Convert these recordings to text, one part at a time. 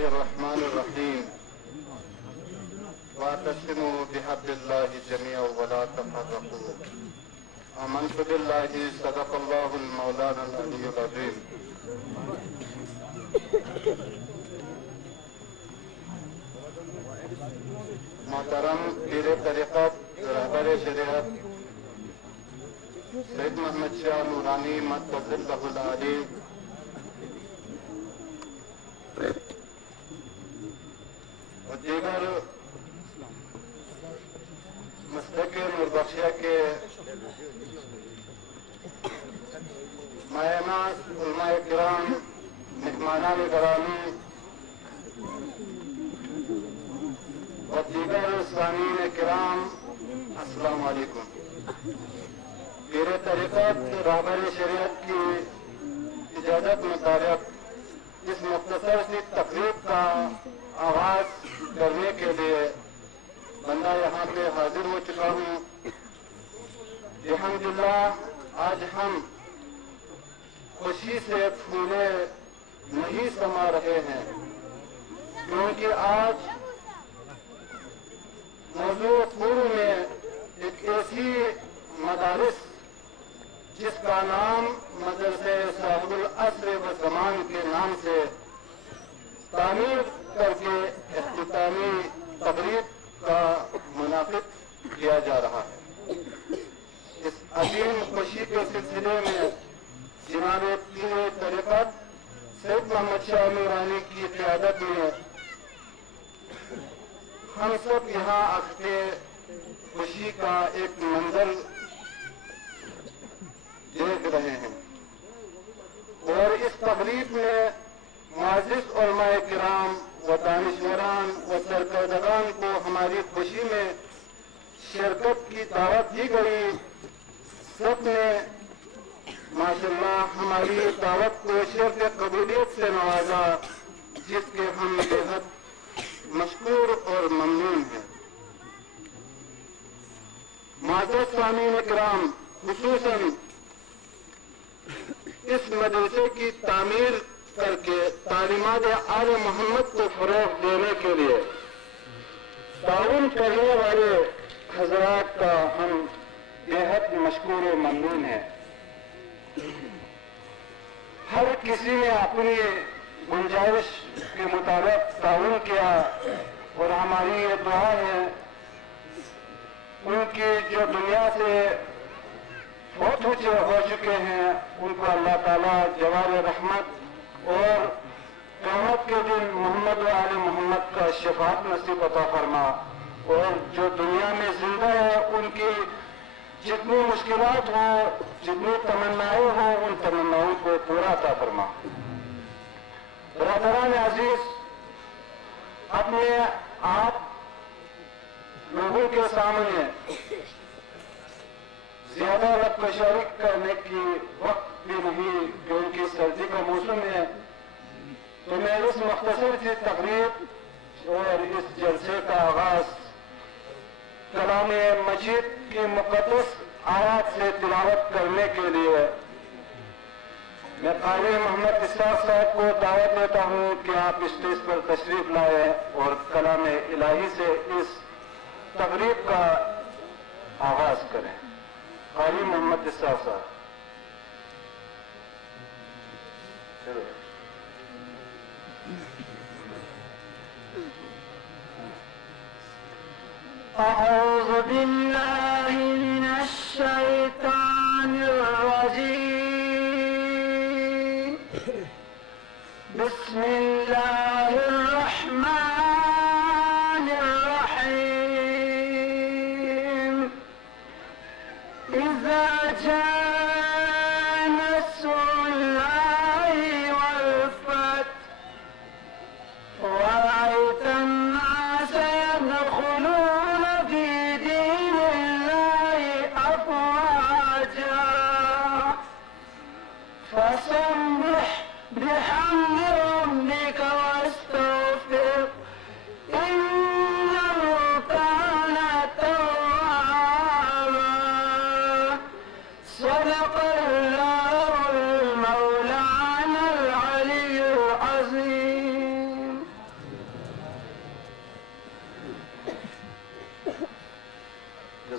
الله الرحمن الرحيم واعتصموا بحبل الله جميعا ولا تفرقوا آمنت بالله صدق الله المولانا العلي العظيم محترم پیر طریقت رہبر شریعت سید محمد شاہ نورانی مدد اللہ العلی اور دیگر مسلک نوربخشیہ کے ماہناز علماء کرام مہمانان گرامی اور دیگر سامعین کرام السلام علیکم. پیر طریقت رہبر شریعت کی اجازت مطابق اس مختصر سی تقریب کا آغاز کرنے کے لیے بندہ یہاں پہ حاضر ہو چکا ہوں. الحمدللہ آج ہم خوشی سے پھولے نہیں سما رہے ہیں کیونکہ آج موضوع پورو میں ایک ایسی مدارس جس کا نام مدرسہ صاحب العصر و زمان کے نام سے تعمیر کر کے اختتامی تقریب کا منعقد کیا جا رہا ہے. اس عظیم خوشی کے سلسلے میں جناب پیر طریقت سید محمد شاہ نورانی کی قیادت میں ہم سب یہاں آ کے خوشی کا ایک منظر دیکھ رہے ہیں اور اس تقریب میں معزز علماء کرام و دانشوران و سرکردگان کو ہماری خوشی میں شرکت کی دعوت دی گئی. سب نے ماشاءاللہ ہماری دعوت کو شرط قبولیت سے نوازا جس کے ہم بےحد مشکور اور ممنون ہیں. معزز سامعین کرام، خصوصاً اس مدرسے کی تعمیر کر کے تعلیمات آل محمد کو فروغ دینے کے لیے تعاون کرنے والے حضرات کا ہم بےحد مشکور و ممنون ہیں. ہر کسی نے اپنی گنجائش کے مطابق تعاون کیا اور ہماری یہ دعا ہے ان کی جو دنیا سے فوت ہو چکے ہیں ان کو اللہ تعالیٰ جوار رحمت اور قیامت کے دن محمد و آل محمد کا شفاعت نصیب عطا فرما، اور جو دنیا میں زندہ ہے ان کی جتنی مشکلات ہوں، جتنی تمنائیں ہوں، ان تمناؤں کو پورا عطا فرما. برادران عزیز، اپنے آپ لوگوں کے سامنے زیادہ وقت شریک کرنے کی وقت بھی نہیں کیونکہ سردی کا موسم ہے، تو میں اس مختصر سی تقریب اور اس جلسے کا آغاز کلام مجید کی مقدس آیات سے تلاوت کرنے کے لیے میں قاری محمد اسحاق صاحب کو دعوت دیتا ہوں کہ آپ اسٹیج پر تشریف لائیں اور کلام الہی سے اس تقریب کا آغاز کریں. قاری محمد اسحاق صاحب. أعوذ بالله من الشيطان الرجيم. بسم الله الرحمن الرحيم. إذا جاء نصر الله والفتح ورأيت الناس يدخلون في دين الله أفواجا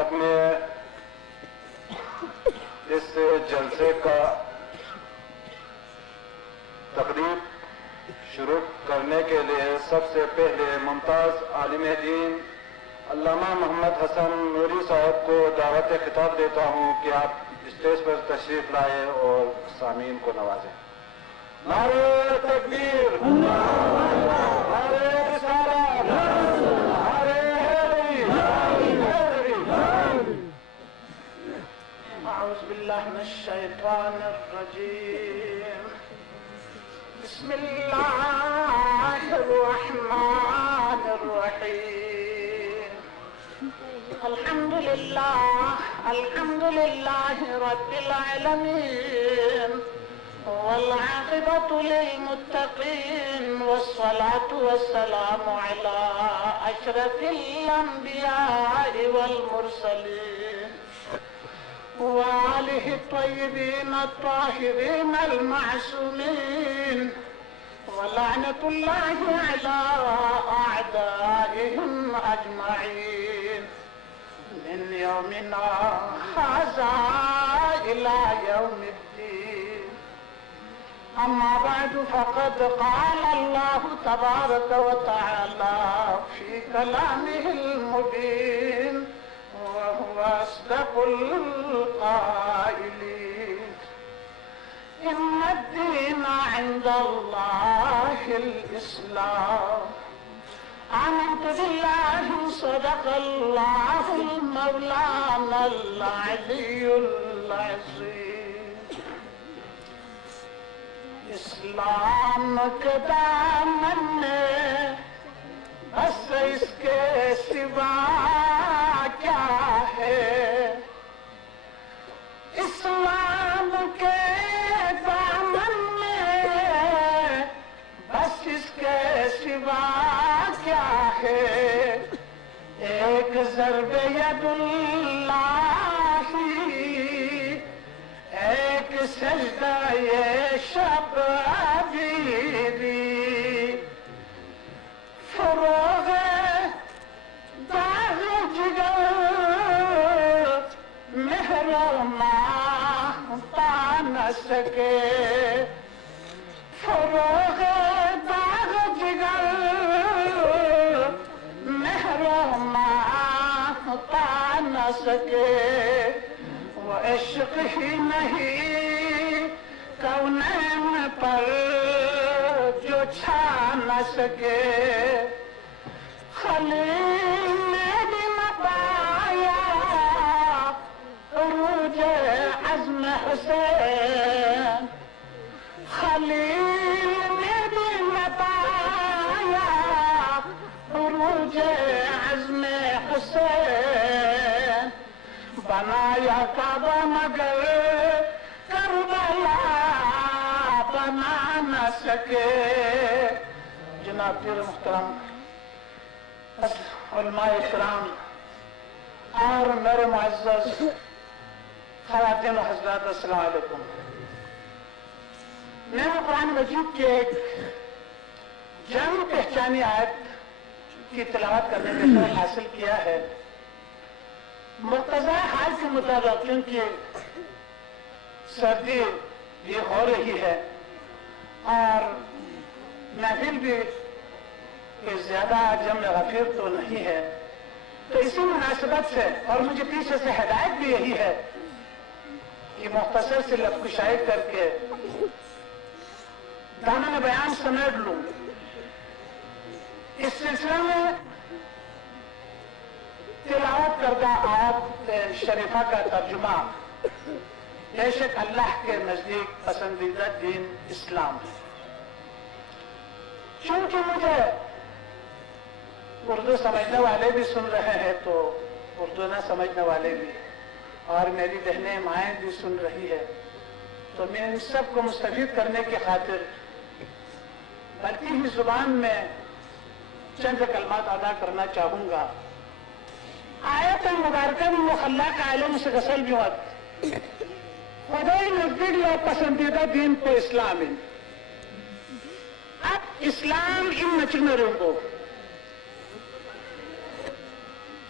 اپنے اس جلسے کا تقریب شروع کرنے کے لیے سب سے پہلے ممتاز عالم دین علامہ محمد حسن نوری صاحب کو دعوت خطاب دیتا ہوں کہ آپ اسٹیج پر تشریف لائیں اور سامعین کو نوازیں۔ نعرہ تکبیر، نعرہ رسالت، نعرہ حیدری۔ أعوذ بالله من الشيطان الرجيم. بسم الله الرحمن الرحيم. الحمد لله رب العالمين، والعاقبة للمتقين، والصلاة والسلام على أشرف الأنبياء والمرسلين وآله الطيبين الطاهرين المعصومين، ولعنة الله على أعدائهم أجمعين من يومنا هذا إلى يوم الدين. أما بعد، فقد قال الله تبارك وتعالى في كلامه المبين وهو أصدق القائلين: إن الدين عند الله الإسلام. آمنت بالله، صدق الله المولانا العلي العظيم. اسلام کے دامن میں بس اس کے سوا کیا ہے؟ اسلام کے دامن میں بس اس کے سوا کیا ہے؟ ایک ضرب ید اللہ، ایک سجدہ یہ شب عبیدی، فروغ داغ جگر مہر ماہ پا نہ سکے، فروغ داغ جگر مہر ماہ پا نہ سکے، وہ عشق ہی نہیں کونین پر جو چھا نہ سکے، خلیل نے بھی نہ پایا عروج عزم حسین، خلیل نے بھی نہ پایا عروج عزم حسین، بنایا کعبہ مگر کربلا بنا نہ سکے۔ جناب پیر محترم، علماء اکرام اور میرے معزز خواتین و حضرات، السلام علیکم۔ میں نے قرآن مجید کے ایک جان پہچانی آیت کی تلاوت کرنے کا شرف حاصل کیا ہے۔ مقتضی حال کے مطابق کیونکہ سردی بھی ہو رہی ہے اور محفل بھی زیادہ جمع غفیر تو نہیں ہے، تو اسی مناسبت سے اور مجھے پیچھے سے ہدایت بھی یہی ہے کہ مختصر سے لفظ کشائی کر کے دامن بیان سمیٹ لوں۔ اس سلسلے میں تلاوت کردہ آیت شریفہ کا ترجمہ بے شک اللہ کے نزدیک پسندیدہ دین اسلام ہے۔ چونکہ مجھے اردو سمجھنے والے بھی سن رہے ہیں تو اردو نہ سمجھنے والے بھی، اور میری بہنیں مائیں بھی سن رہی ہے، تو میں ان سب کو مستفید کرنے کی خاطر بلتی ہوئی زبان میں چند کلمات ادا کرنا چاہوں گا۔ آیت مبارکہ میں مخلق عالم سے غسل بھی وقت خدای نزدیک یا پسندیدہ دین کو اسلام ہے۔ اب اسلام ان مچنروں کو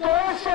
200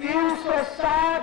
307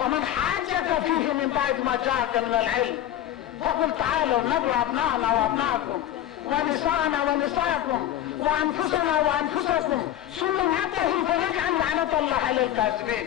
ومن حاجك فيه من بعد ما جاءك من العلم فقل تعالوا ندعو أبناءنا وأبناءكم ونساءنا ونساءكم وأنفسنا وأنفسكم ثم ننتهي فنجعل لعنة الله على الكاذبين.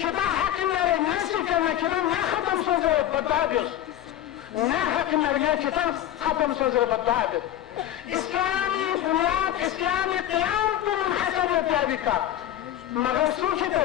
كده حقنا الناس كما كلام ما ختم صدر بالضابط ما حقنا الناس كتاب ختم صدر بالضابط اسلامي بنياد اسلامي قيامكم من حسب ذلك مغرسو كده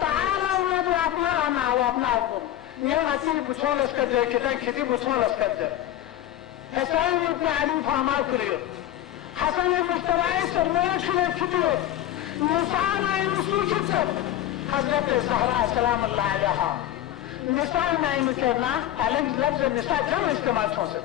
تعالوا ندعو ابناءنا وابناءكم يوم اتي بوتون اسكدر كده كده بوتون اسكدر حسين ابن علي فهما كريو حسن المجتمعي سرمية شنو كتير نساءنا يمسوكتر حضرت زهرا سلام الله عليها نساءنا يمكرنا على لفظ النساء كم استعمال توصل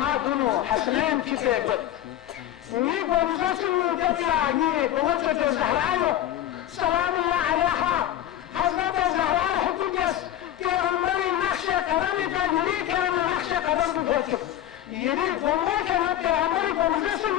ما دونو حسنين كتابت نيب ومزاسم تطلع نيب ووجد الزهراء سلام الله عليها حضرت الزهراء حدودس كأمر نخشى قدم تجري كان نخشى قدم بفوتك يريد وما كانت كأمر ومزاسم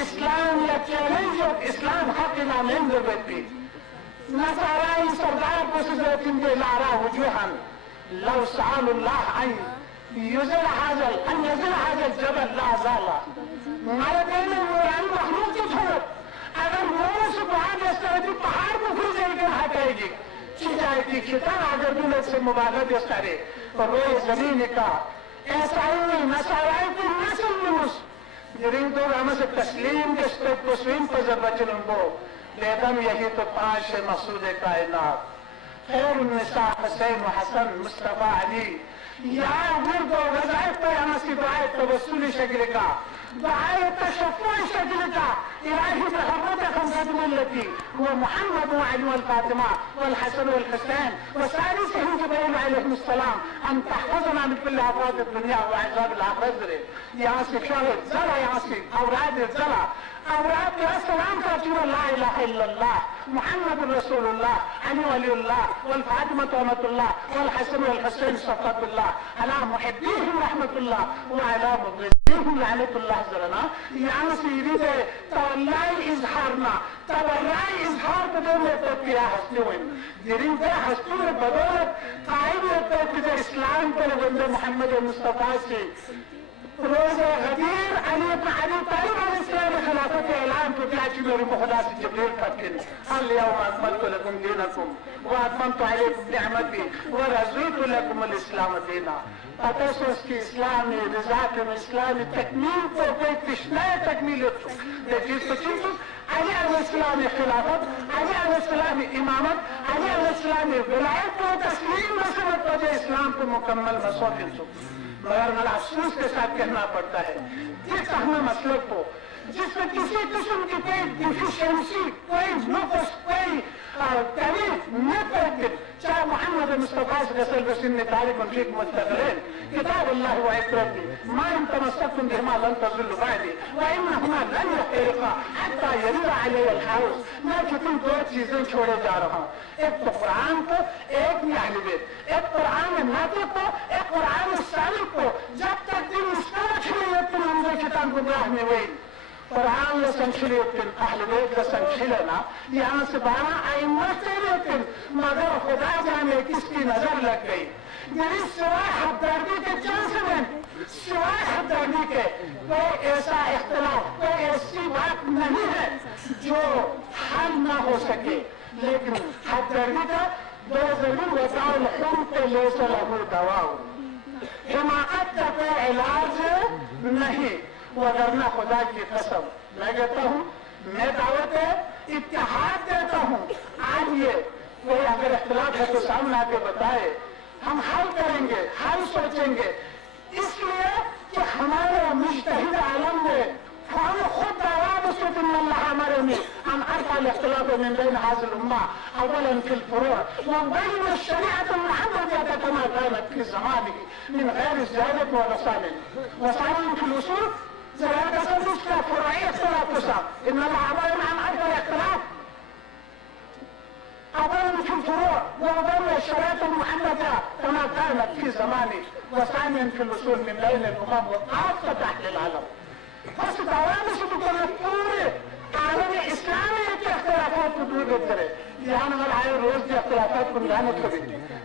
اسلام یا چیلنج اور اسلام حق الامین ضرورتی نصارائی سردار بسزتن دے لارا وجوہن لو سعال اللہ ان يزل هذا الجبل لا زال ہمارے دل میں نورانی مخلوق کی صورت اگر نور سے بہت اس طرح کی پہاڑ کو پھر جائے گی ہٹائے گی چی جائے گی کتاب اگر دل سے مبالغہ اس طرح اور روئے زمین کا ایسائی نصارائی کی نسل نوس جرین تو ہمیں سے تسلیم کے سپیٹ کو سویم پر ضربچن کو لیدم یہی تو 5 مقصود کائنات خیر النساء حسین و حسن مصطفیٰ علی یا ورد و وظائف پر ہمیں سی دعائے توسلی شکل کا دعائے تشفع شکل کا الہی بحرمت خمسات ملتی هو محمد وعلي والفاطمة والحسن والحسين وسالسهم جبريل عليهم السلام أن تحفظنا من كل آفات الدنيا وعذاب الآخرة يا عاصي شاهد زلا يا عاصي أوراد الزلا أوراد يا سلام كاتب لا إله إلا الله محمد رسول الله علي ولي الله والفاطمة رحمة الله والحسن والحسين صفات الله على محبيهم رحمة الله وعلى مبغضيهم لعنة الله زلنا يعني سيريد تولاي إظهارنا تولاي إظهار بدون تبقيا حسنوين ديرين ده حسنون بدولة قائم يتبقى إسلام تلغند محمد المصطفى سي روزہ غدیر علی بن ابی طالب علیہ السلام خلافت اعلان کو کیا کہ میرے خدا سے جبریل کہتے ہیں الیوم اکملت لکم دینکم واتممت علیکم نعمتی ورضیت لکم الاسلام دینا پتہ سوچ کی اسلامی رضاکم اسلامی تکمیل کو کوئی تشنہ تکمیل چیز تو چیز علی علیہ السلام خلافت علی علیہ السلام امامت علی علیہ السلام ولایت کو تسلیم مسلط وجہ اسلام کو مکمل مسوفن سو مگر بڑا افسوس کے ساتھ کہنا پڑتا ہے جس اہم مسلک کو جس میں کسی قسم کی کوئی ڈیفیشنسی کوئی نقص کوئی کمی نہ کرتے چاہے محمد مصطفیٰ صلی اللہ علیہ وسلم نے تعلیم فیکم مستقرین کتاب اللہ و عطرتی ما ان تمسکتم بهما لن تضلوا بعدی وانہما لن يحترقا حتی یرد علی الحوض میں کتن 2 چیزیں چھوڑے جا رہا ہوں ایک تو قرآن کو ایک اہل بیت ایک قرآن ناطق کو ایک قرآن صادق کو جب تک دن مشترک نہیں ہوتے ہم کتاب گمراہ میں ہوئی قرآن لسن شریعتن اہل بیت لسن شلنا یہاں سے 12 ائمہ شریعتن مگر خدا جانے کس کی نظر لگ گئی یعنی سوائے حدادی کے چانس میں سوائے حدادی کے کوئی ایسا اختلاف کوئی ایسی بات نہیں ہے جو حل نہ ہو سکے لیکن حدادی کا دو ضرور وضع الحمق لیس له دواء حماقت کا کوئی علاج نہیں وگرنہ خدا کی قسم میں کہتا ہوں میں دعوت اتحاد دیتا ہوں آئیے کوئی اگر اختلاف ہے تو سامنے آ کے بتائے ہم حل کریں گے حل سوچیں گے اس لیے کہ ہمارے مجتہد عالم میں ہم خود دعوات سوچ اللہ ہمارے میں ہم ارفع الاختلاف من بین هذه الامه اولا في الفروع وبين الشريعه المحمديه كما كانت في زمانه من غير زياده ولا نقصان وصار في الاصول زيادة المشكلة فرعية اختلاف تصاب إنما عبارة عن أرض الاختلاف أولا في الفروع وأولا الشريعة المحمدة كما كانت في زمانه وثانيا في الوصول من بين الأمم والقافة تحت العلم بس دوام ستكون پورے عالم اسلامی کے اختلافات کو دور کرے یہاں نمال آئے روز کے اختلافات کو ملانت کبھی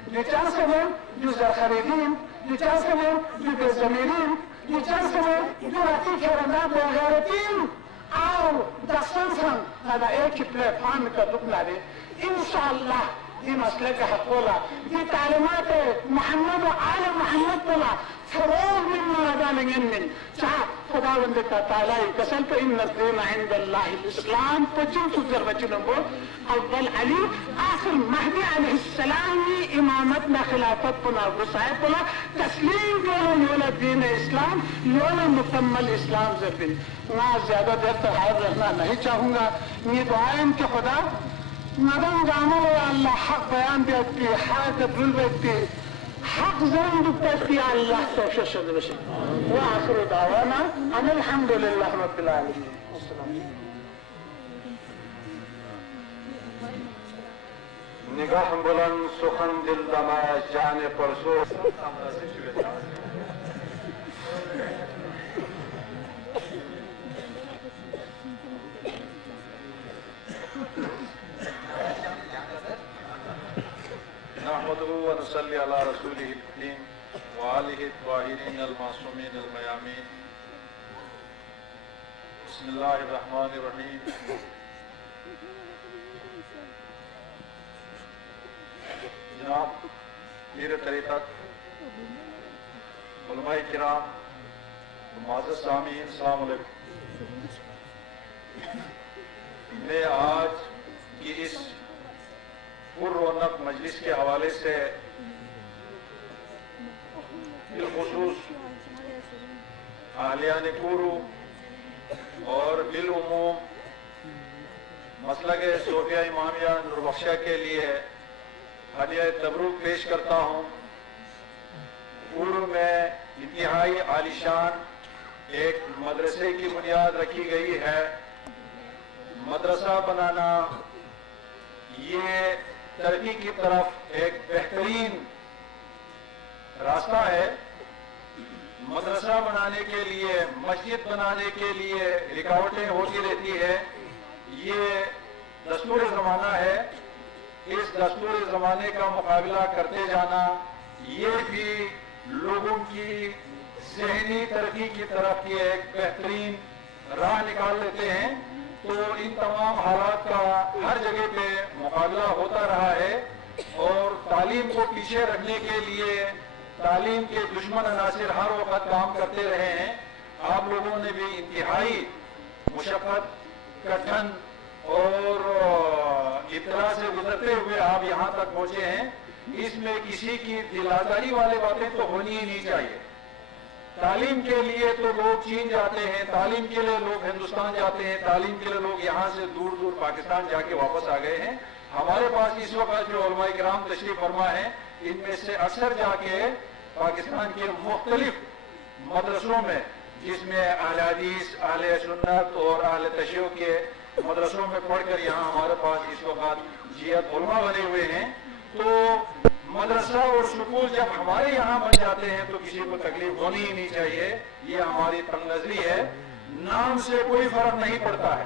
جو سمون جو زرخریدین جو سمون جو بزمیرین سمون جو رتیق رنداب وغیرتین آو دستان سن هذا ایک پلیٹفارم کا دکھلا دے انشاءاللہ یہ مسئلہ کا حق بولا یہ تعلیمات محمد و آل محمد بولا فروغ من مادان من چاہ خداوند تعالی قسم تو ان الدین عند اللہ الاسلام پچن سجر بچنوں کو اول علی آخر مہدی علیہ السلام امامت نہ خلافت پنا گسائے پنا تسلیم کرو یولا دین اسلام یولا مکمل اسلام زبن میں زیادہ دیر تک حاضر رہنا نہیں چاہوں گا یہ دعائیں کہ خدا مدن جامل اللہ حق بیان دیتی حق دل بیتی حق زند بیتی اللہ توشہ شد بشی وآخر دعوانا ان الحمدللہ رب العالمین نگاہ بلند سخن دل دما جان پرسو صلی علی رسولہ الکریم وآلہ الطاہرین المعصومین المیامین۔ بسم اللہ الرحمن الرحیم۔ جناب پیر طریقت، علماء کرام، معزز سامعین، السلام علیکم۔ میں آج کی اس پر رونق مجلس کے حوالے سے بالخصوص اہلیان کورو اور بالعموم مسلک صوفیہ امامیہ نوربخشیہ کے لیے ہدیہ تبرک پیش کرتا ہوں۔ کورو میں انتہائی عالیشان ایک مدرسے کی بنیاد رکھی گئی ہے۔ مدرسہ بنانا یہ ترقی کی طرف ایک بہترین راستہ ہے۔ مدرسہ بنانے کے لیے، مسجد بنانے کے لیے رکاوٹیں ہوتی رہتی ہے۔ یہ دستور زمانہ ہے۔ اس دستور زمانے کا مقابلہ کرتے جانا، یہ بھی لوگوں کی ذہنی ترقی کی طرف کی ایک بہترین راہ نکال لیتے ہیں۔ تو ان تمام حالات کا ہر جگہ پہ مقابلہ ہوتا رہا ہے، اور تعلیم کو پیچھے رکھنے کے لیے تعلیم کے دشمن عناصر ہر وقت کام کرتے رہے ہیں۔ آپ لوگوں نے بھی انتہائی مشقت، کٹھن اور ابتلا سے گزرتے ہوئے آپ یہاں تک پہنچے ہیں۔ اس میں کسی کی دل آزاری والی باتیں تو ہونی ہی نہیں چاہیے۔ تعلیم کے لیے تو لوگ چین جاتے ہیں، تعلیم کے لیے لوگ ہندوستان جاتے ہیں، تعلیم کے لیے لوگ یہاں سے دور دور پاکستان جا کے واپس آ گئے ہیں۔ ہمارے پاس اس وقت جو علماء کرام تشریف فرما ہیں، ان میں سے اکثر جا کے پاکستان کے مختلف مدرسوں میں، جس میں اہل حدیث، اہل سنت اور اہل تشیع کے مدرسوں میں پڑھ کر یہاں ہمارے پاس اس وقت جیت علماء بنے ہوئے ہیں۔ تو مدرسہ اور سکول جب ہمارے یہاں بن جاتے ہیں تو کسی کو تکلیف ہونی ہی نہیں چاہیے۔ یہ ہماری تنگ نظری ہے۔ نام سے کوئی فرق نہیں پڑتا ہے۔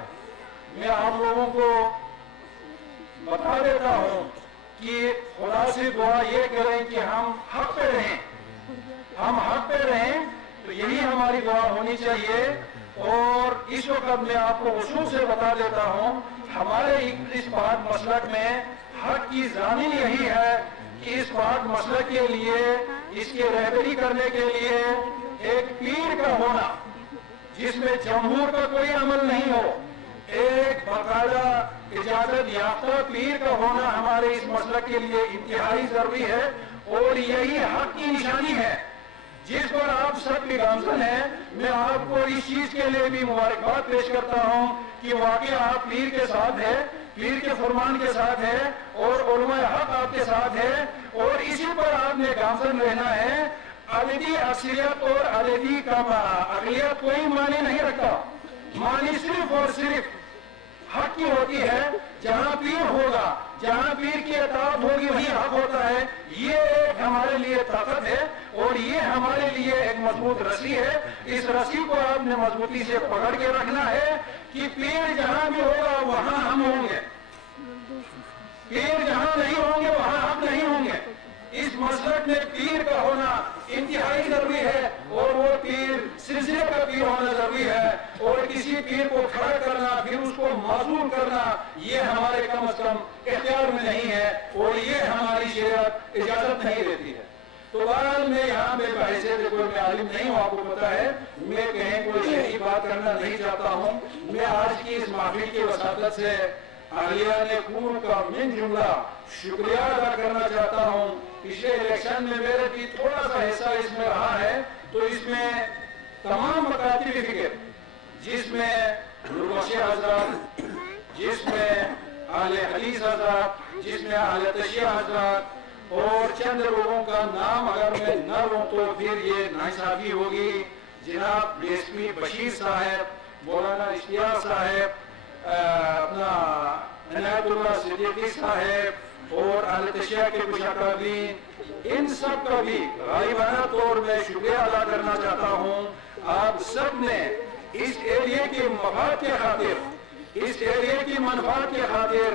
میں آپ لوگوں کو بتا دیتا ہوں کہ خدا سے دعا یہ کریں کہ ہم حق پہ رہیں، ہم حق پہ رہیں، تو یہی ہماری دعا ہونی چاہیے۔ اور اس وقت میں آپ کو اصول سے بتا دیتا ہوں، ہمارے اس پاک مسلک میں حق کی ضامن یہی ہے کہ اس پاک مسلک کے لیے، اس کی رہبری کرنے کے لیے ایک پیر کا ہونا، جس میں جمہور کا کوئی عمل نہیں ہو، ایک باقاعدہ اجازت یافتہ پیر کا ہونا ہمارے اس مسلک کے لیے انتہائی ضروری ہے۔ اور یہی حق کی نشانی ہے جس پر آپ سب بھی گامزن ہیں۔ میں آپ کو اس چیز کے لیے بھی مبارکباد پیش کرتا ہوں کہ واقعی آپ پیر کے ساتھ ہیں، پیر کے فرمان کے ساتھ ہے، اور علماء حق آپ کے ساتھ ہے، اور اسی پر آپ نے گامزن رہنا ہے۔ عددی اکثریت اور عددی کا اقلیت کوئی معنی نہیں رکھتا۔ معنی صرف اور صرف حق کی ہوتی ہے۔ جہاں پیر ہوگا، جہاں پیر کی اطاعت ہوگی، وہی حق ہوتا ہے۔ یہ ایک ہمارے لیے طاقت ہے، اور یہ ہمارے لیے ایک مضبوط رسی ہے۔ اس رسی کو آپ نے مضبوطی سے پکڑ کے رکھنا ہے کہ پیر جہاں بھی ہوگا وہاں ہم ہوں گے، پیر جہاں نہیں ہوں گے وہاں حق نہیں ہوں گے۔ اس مسلک میں پیر کا ہونا انتہائی ضروری ہے، اور وہ پیر سلسلے کا پیر ہونا ضروری ہے۔ اور کسی پیر کو کھڑا کرنا، پھر اس کو معزول کرنا، یہ ہمارے کم از کم اختیار میں نہیں ہے، اور یہ ہماری شریعت اجازت نہیں دیتی ہے۔ تو بہرحال میں یہاں پہ بحیثیت کوئی میں عالم نہیں ہوں، آپ کو پتا ہے، میں کہیں کوئی شرعی بات کرنا نہیں چاہتا ہوں۔ میں آج کی اس محفل کی وساطت سے اہلیان کور کا من جملہ شکریہ ادا کرنا چاہتا ہوں۔ پچھلے الیکشن میں میرے بھی تھوڑا سا حصہ اس میں رہا ہے، تو اس میں تمام مکاتب فکر، جس میں نوربخشیہ حضرات، جس میں اہل حدیث حضرات، جس میں اہل تشیع حضرات، اور چند لوگوں کا نام اگر میں نہ لوں تو پھر یہ ناانصافی ہوگی۔ جناب ڈی ایس پی بشیر صاحب، مولانا اشتیاق صاحب، اپنا عنایت اللہ صدیقی صاحب، اور اہل تشیع کے کچھ اکابرین، ان سب کا بھی غائبانہ طور میں شکریہ ادا کرنا چاہتا ہوں۔ آپ سب نے اس ایریے کے مفاد کے خاطر، اس ایریے کی منفعت کے خاطر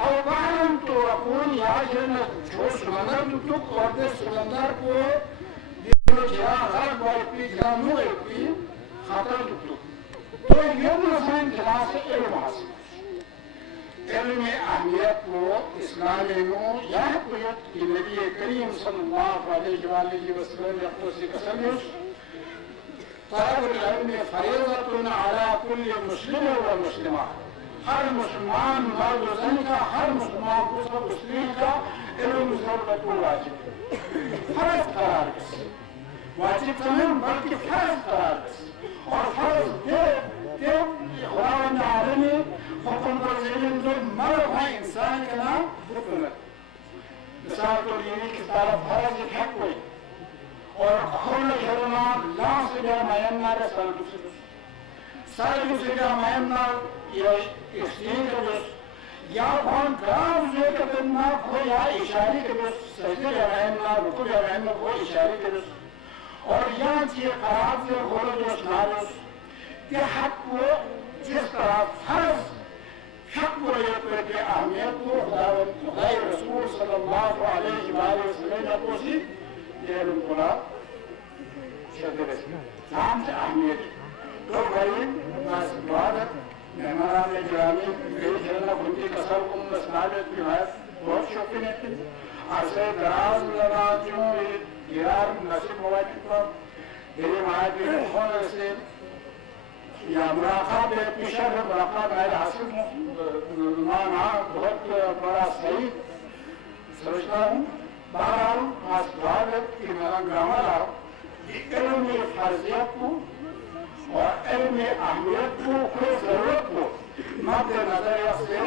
او بعدم توقعون يعجل شو سمندر تطلق ورد سمندر کو دیو جرا غرب ویپی جرانو ویپی خطر تطلق تو یوم رسائن جناس علم حاصل علم اہمیت کو اسلامی نو یحقیت کی نبی کریم صلی اللہ علیہ وآلہ وسلم یقوسی قسمیس طلب العلم فریضة على كل مسلم والمسلمة ہر مسلمان مرد و زن کا ہر مسلمان مسلم کا علم ضرورت کو واجب ہے فرض قرار دے واجب نہیں بلکہ فرض قرار دے اور فرض دے خداوند عالمی حکم پر ذہن جو مرد ہے انسان کا نام حکم ہے مثال طور یہ کہ طرف فرض ایک حق ہوئی اور کھول شرما لا سے جا مینا رسال دوسرے سال دوسرے کا مینا یہ اسلیم کے بس یا بھان گام جو کتنا کو یا اشاری کے بس سجدے رہنا رکو رہنا کو اشاری کے بس اور یہاں چیئے قرار سے گھولو جو سنالوس یہ حق کو جس طرح فرض حق کو یہ پر کہ اہمیت کو خدای رسول صلی اللہ علیہ وآلہ وسلم نے پوچھی یہ علم قرآن شدر نام سے اہمیت تو بھائی ناس دوارت مہمانان گرامی میری جنہ بھنٹی قصر کم مسئلات کی حیث بہت شوقین ہے عرصے دراز لگاجوں گرار نصیب مواقع پر میری مہاجی خون رسے یا مراقب پیشر مراقب میرے حاصل مانا بہت بڑا صحیح سمجھتا ہوں بہرحال آس دعوت کی میرا گرامر آؤ علم فرضیت کو اور علم اہمیت کو کوئی ضرورت کو مد نظر سے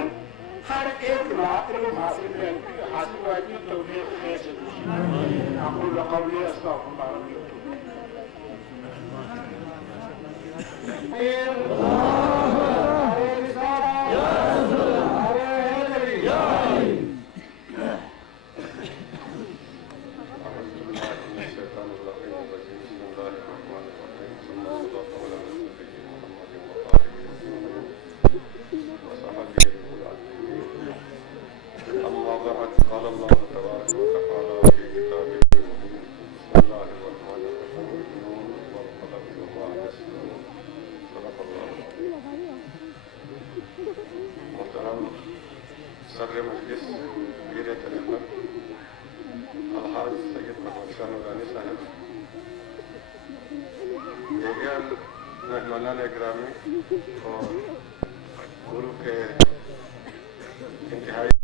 ہر ایک علم حاصل ہوا کی توفیق دے سکتی اقول قولی استغفر اللہ قال الله تبارك وتعالى في كتابه المبين بسم الله الرحمن الرحيم والقلم وما يسطرون صدق الله محترم صدر مجلس امیر طریقت الحاج سید محمد شاہ نورانی صاحب دیگر مہمانان گرامی اور